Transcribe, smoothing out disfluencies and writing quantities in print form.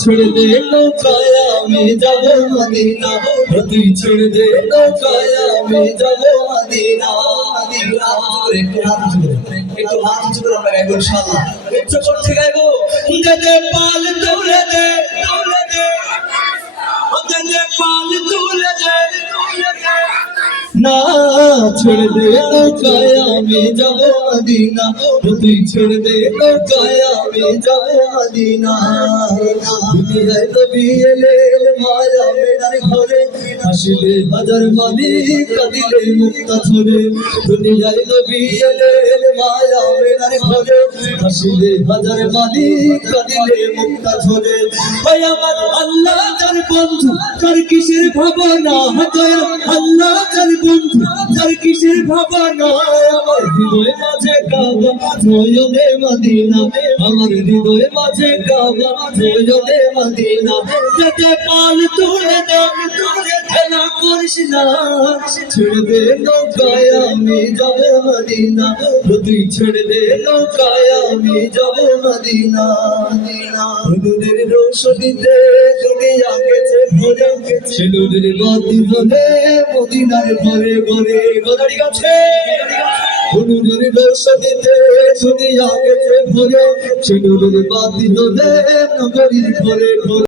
ছেড়ে দে নৌকায় আমি যাব মদিনা, তুই ছেড়ে দে নৌকায় আমি যাব মদিনা। একটু হাত উঁচু করে আমরা গাইবো ইনশাআল্লাহ, উচ্চ কণ্ঠে গাইবো। দে দে পাল তুলে দে, তুলে দে, দে দে পাল তুলে দে, তুলে দে। না ছেড়ে দে নৌকায় আমি যাব মদিনা, তুই ছেড়ে দে নৌকায় আমি যাব মদিনা। দুনিয়ায় নবী এলেন মায়া মেনার ঘরে, হাসিলে হাজার মানি কাঁদিলে মুক্তা ঝরে। দুনিয়ায় নবী এলেন মায়া মেনার ঘরে, হাসিলে হাজার মানি কাঁদিলে মুক্তা ঝরে। ভাই আমার আল্লাহ যার বন্ধু তার কিসের ভাবনা, আল্লাহ যার বন্ধু তার কিসের ভাবনা। আমার হৃদয় মাঝে কাবা নয়নে মদিনা, আমার হৃদয় মাঝে কাবা নয়নে মদিনা। যেতে পাল তুলে দে, খেলা করিস না, ছেড়ে দে নৌকায় আমি যাব মদিনা, তুই ছেড়ে দে নৌকায় আমি যাব মদিনা। নূরের রোশনীতে দুনিয়া গেছে ভরে, সে নূরের বাতি জ্বলে মদিনার ঘরে ঘরে। গোদারি গাছে নূরের রোশনীতে দুনিয়া গেছে ভরে, সে নূরের বাতি জ্বলে নগরীর ঘরে ঘরে।